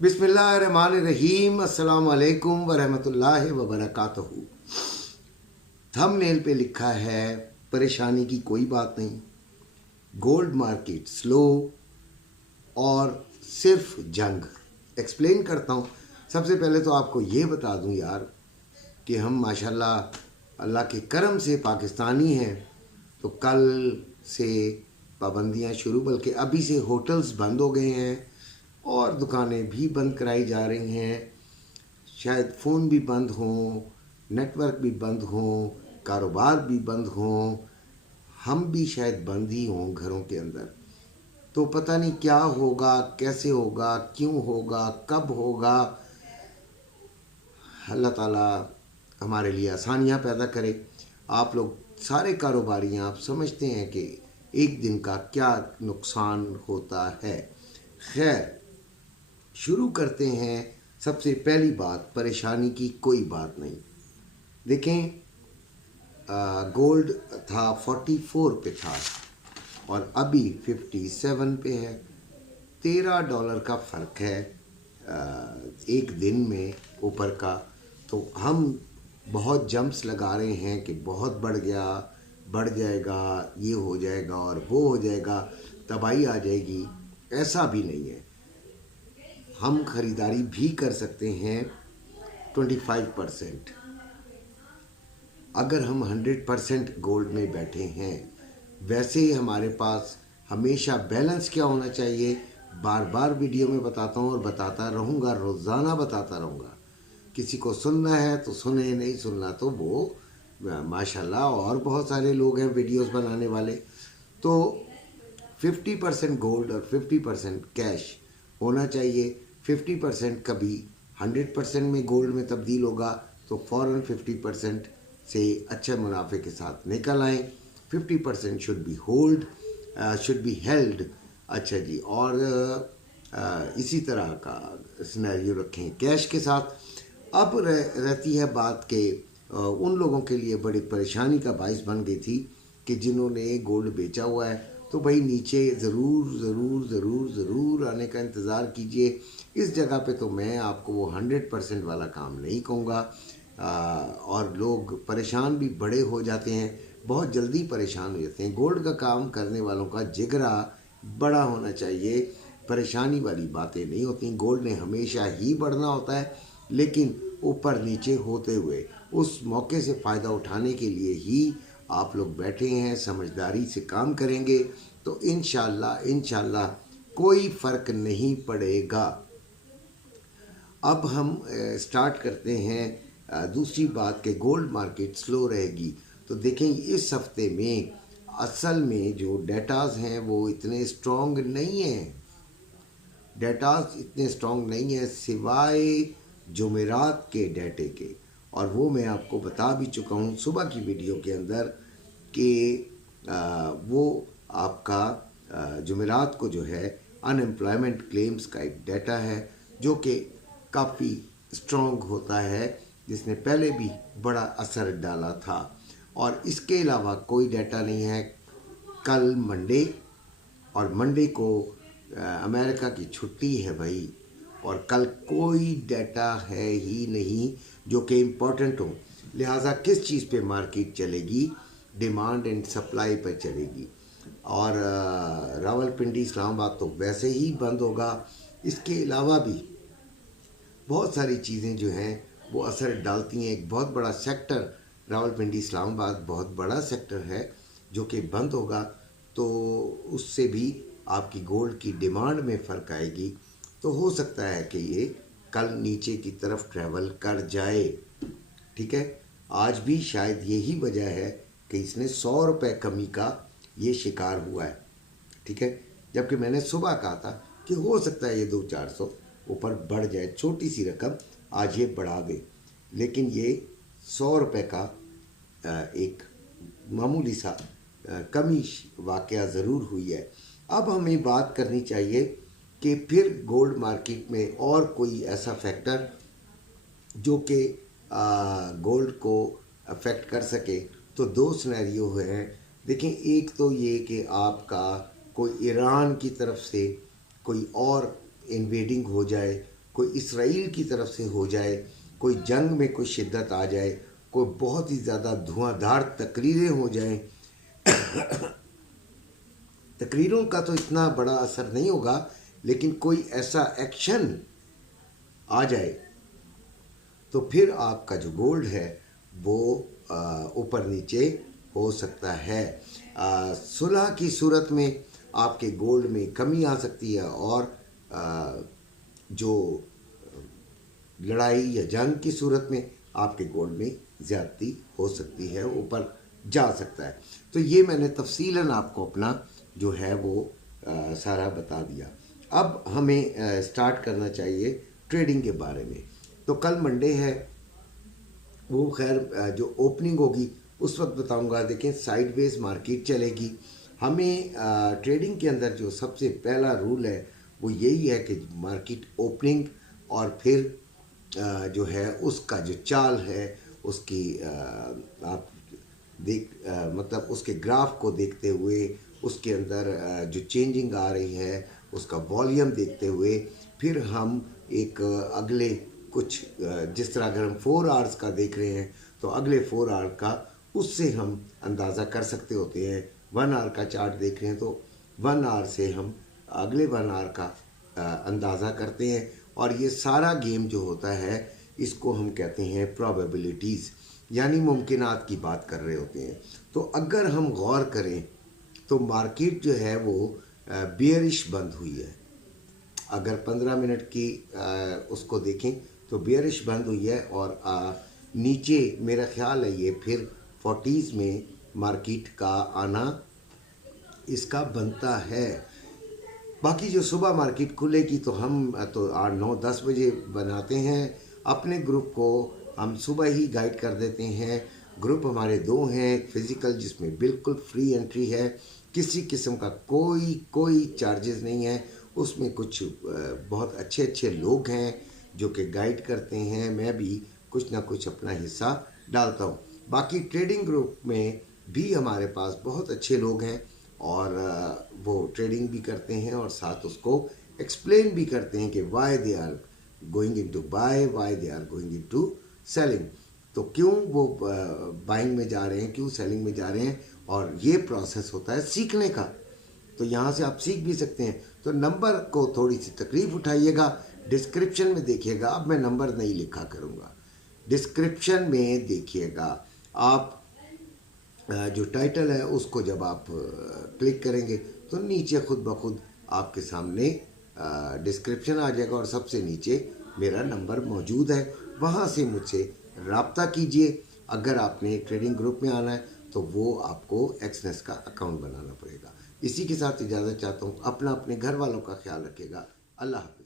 बिस्मिल्लाहिर्रहमानिर्रहीम। अस्सलाम वालेकुम वरहमतुल्लाहि वबरकातुहू। थंबनेल पे लिखा है परेशानी की कोई बात नहीं, गोल्ड मार्केट स्लो और सिर्फ जंग। एक्सप्लेन करता हूँ। सबसे पहले तो आपको ये बता दूँ यार कि हम माशाल्लाह अल्लाह के करम से पाकिस्तानी हैं, तो कल से पाबंदियाँ शुरू, बल्कि अभी से होटल्स बंद हो गए हैं और दुकानें भी बंद कराई जा रही हैं। शायद फ़ोन भी बंद हों, नेटवर्क भी बंद हों, कारोबार भी बंद हों, हम भी शायद बंद ही हों घरों के अंदर। तो पता नहीं क्या होगा, कैसे होगा, क्यों होगा, कब होगा। अल्लाह ताला हमारे लिए आसानियाँ पैदा करे। आप लोग सारे कारोबारी आप समझते हैं कि एक दिन का क्या नुकसान होता है। खैर, शुरू करते हैं। सबसे पहली बात, परेशानी की कोई बात नहीं। देखें, गोल्ड था 44 पे था और अभी 57 पे है। $13 का फ़र्क है एक दिन में ऊपर का। तो हम बहुत जंप्स लगा रहे हैं कि बहुत बढ़ गया, बढ़ जाएगा, ये हो जाएगा और वो हो जाएगा, तबाही आ जाएगी। ऐसा भी नहीं है। हम ख़रीदारी भी कर सकते हैं 25%। अगर हम 100% गोल्ड में बैठे हैं, वैसे ही हमारे पास हमेशा बैलेंस क्या होना चाहिए, बार बार वीडियो में बताता हूँ और बताता रहूँगा, रोज़ाना बताता रहूँगा। किसी को सुनना है तो सुने, नहीं सुनना तो वो माशाल्लाह और बहुत सारे लोग हैं वीडियोस बनाने वाले। तो 50% गोल्ड और 50% कैश होना चाहिए। 50% कभी 100% में गोल्ड में तब्दील होगा तो फ़ौरन 50% से अच्छे मुनाफे के साथ निकल आएँ। 50% should be hold, should be held. अच्छा जी, और इसी तरह का सिनेरियो रखें कैश के साथ। अब रहती है बात कि उन लोगों के लिए बड़ी परेशानी का बाइस बन गई थी कि जिन्होंने गोल्ड बेचा हुआ है, तो भाई नीचे ज़रूर ज़रूर ज़रूर ज़रूर आने का इंतज़ार कीजिए। इस जगह पे तो मैं आपको वो 100% वाला काम नहीं कहूँगा। और लोग परेशान भी बड़े हो जाते हैं, बहुत जल्दी परेशान हो जाते हैं। गोल्ड का काम करने वालों का जिगरा बड़ा होना चाहिए, परेशानी वाली बातें नहीं होती। गोल्ड ने हमेशा ही बढ़ना होता है, लेकिन ऊपर नीचे होते हुए उस मौके से फ़ायदा उठाने के लिए ही आप लोग बैठे हैं। समझदारी से काम करेंगे तो इंशाल्लाह कोई फ़र्क नहीं पड़ेगा। अब हम स्टार्ट करते हैं दूसरी बात कि गोल्ड मार्केट स्लो रहेगी। तो देखें, इस हफ्ते में असल में जो डेटाज हैं वो इतने स्ट्रॉन्ग नहीं हैं। डेटाज इतने स्ट्रॉन्ग नहीं हैं सिवाय जुमेरात के डेटे के, और वो मैं आपको बता भी चुका हूँ सुबह की वीडियो के अंदर कि वो आपका जुमेरात को जो है अनएम्प्लॉयमेंट क्लेम्स का एक डाटा है जो कि काफ़ी स्ट्रॉन्ग होता है, जिसने पहले भी बड़ा असर डाला था। और इसके अलावा कोई डाटा नहीं है। कल मंडे, और मंडे को अमेरिका की छुट्टी है भाई, और कल कोई डाटा है ही नहीं जो कि इम्पोर्टेंट हो। लिहाजा किस चीज़ पे मार्केट चलेगी, डिमांड एंड सप्लाई पर चलेगी। और रावलपिंडी इस्लामाबाद तो वैसे ही बंद होगा। इसके अलावा भी बहुत सारी चीज़ें जो हैं वो असर डालती हैं। एक बहुत बड़ा सेक्टर रावलपिंडी इस्लामाबाद बहुत बड़ा सेक्टर है जो कि बंद होगा, तो उससे भी आपकी गोल्ड की डिमांड में फ़र्क आएगी। तो हो सकता है कि ये कल नीचे की तरफ ट्रैवल कर जाए। ठीक है, आज भी शायद यही वजह है कि इसने 100 रुपये कमी का ये शिकार हुआ है। ठीक है, जबकि मैंने सुबह कहा था कि हो सकता है ये 200-400 ऊपर बढ़ जाए, छोटी सी रकम आज ये बढ़ा दे, लेकिन ये 100 रुपये का एक मामूली सा कमी वाक़या ज़रूर हुई है। अब हमें बात करनी चाहिए कि फिर गोल्ड मार्केट में और कोई ऐसा फैक्टर जो कि गोल्ड को अफेक्ट कर सके। तो दो सिनेरियो हैं। देखें, एक तो ये कि आपका कोई ईरान की तरफ से कोई और इन्वेडिंग हो जाए कोई इसराइल की तरफ से हो जाए, कोई जंग में कोई शिद्दत आ जाए, कोई बहुत ही ज़्यादा धुआंधार तकरीरें हो जाएं। तकरीरों का तो इतना बड़ा असर नहीं होगा, लेकिन कोई ऐसा एक्शन आ जाए तो फिर आपका जो गोल्ड है वो ऊपर नीचे हो सकता है। सुलह की सूरत में आपके गोल्ड में कमी आ सकती है, और जो लड़ाई या जंग की सूरत में आपके गोल्ड में ज़्यादती हो सकती है, ऊपर जा सकता है। तो ये मैंने तफसीलन आपको अपना जो है वो सारा बता दिया। अब हमें स्टार्ट करना चाहिए ट्रेडिंग के बारे में। तो कल मंडे है, वो खैर जो ओपनिंग होगी उस वक्त बताऊंगा। देखें, साइडवेज मार्केट चलेगी। हमें ट्रेडिंग के अंदर जो सबसे पहला रूल है वो यही है कि मार्केट ओपनिंग और फिर जो है उसका जो चाल है उसकी आप मतलब उसके ग्राफ को देखते हुए, उसके अंदर जो चेंजिंग आ रही है उसका वॉल्यूम देखते हुए, फिर हम एक अगले कुछ जिस तरह अगर हम 4 आवर्स का देख रहे हैं तो अगले 4 आवर का उससे हम अंदाज़ा कर सकते होते हैं। 1 आवर का चार्ट देख रहे हैं तो 1 आवर से हम अगले 1 आवर का अंदाज़ा करते हैं। और ये सारा गेम जो होता है इसको हम कहते हैं प्रोबेबिलिटीज़, यानी मुमकिनात की बात कर रहे होते हैं। तो अगर हम गौर करें तो मार्केट जो है वो बियरिश बंद हुई है। अगर 15 मिनट की उसको देखें तो बियरिश बंद हुई है, और नीचे मेरा ख्याल है ये फिर 40s में मार्केट का आना इसका बनता है। बाकी जो सुबह मार्केट खुलेगी तो हम तो 8, 9, 10 बजे बनाते हैं अपने ग्रुप को, हम सुबह ही गाइड कर देते हैं। ग्रुप हमारे 2 हैं, फिज़िकल जिसमें बिल्कुल फ्री एंट्री है, किसी किस्म का कोई चार्जेस नहीं है। उसमें कुछ बहुत अच्छे अच्छे लोग हैं जो कि गाइड करते हैं, मैं भी कुछ ना कुछ अपना हिस्सा डालता हूँ। बाकी ट्रेडिंग ग्रुप में भी हमारे पास बहुत अच्छे लोग हैं, और वो ट्रेडिंग भी करते हैं और साथ उसको एक्सप्लेन भी करते हैं कि why they are going into buy, why they are going into selling. तो क्यों वो बाइंग में जा रहे हैं, क्यों सेलिंग में जा रहे हैं, और ये प्रोसेस होता है सीखने का। तो यहाँ से आप सीख भी सकते हैं। तो नंबर को थोड़ी सी तकलीफ उठाइएगा, डिस्क्रिप्शन में देखिएगा। अब मैं नंबर नहीं लिखा करूँगा, डिस्क्रिप्शन में देखिएगा आप। जो टाइटल है उसको जब आप क्लिक करेंगे तो नीचे खुद ब खुद आपके सामने डिस्क्रिप्शन आ जाएगा, और सबसे नीचे मेरा नंबर मौजूद है। वहाँ से मुझसे रब्ता कीजिए। अगर आपने ट्रेडिंग ग्रुप में आना है तो वो आपको एक्सनेस का अकाउंट बनाना पड़ेगा। इसी के साथ इजाज़त चाहता हूँ। अपने घर वालों का ख्याल रखिएगा। अल्लाह हाफ़िज़।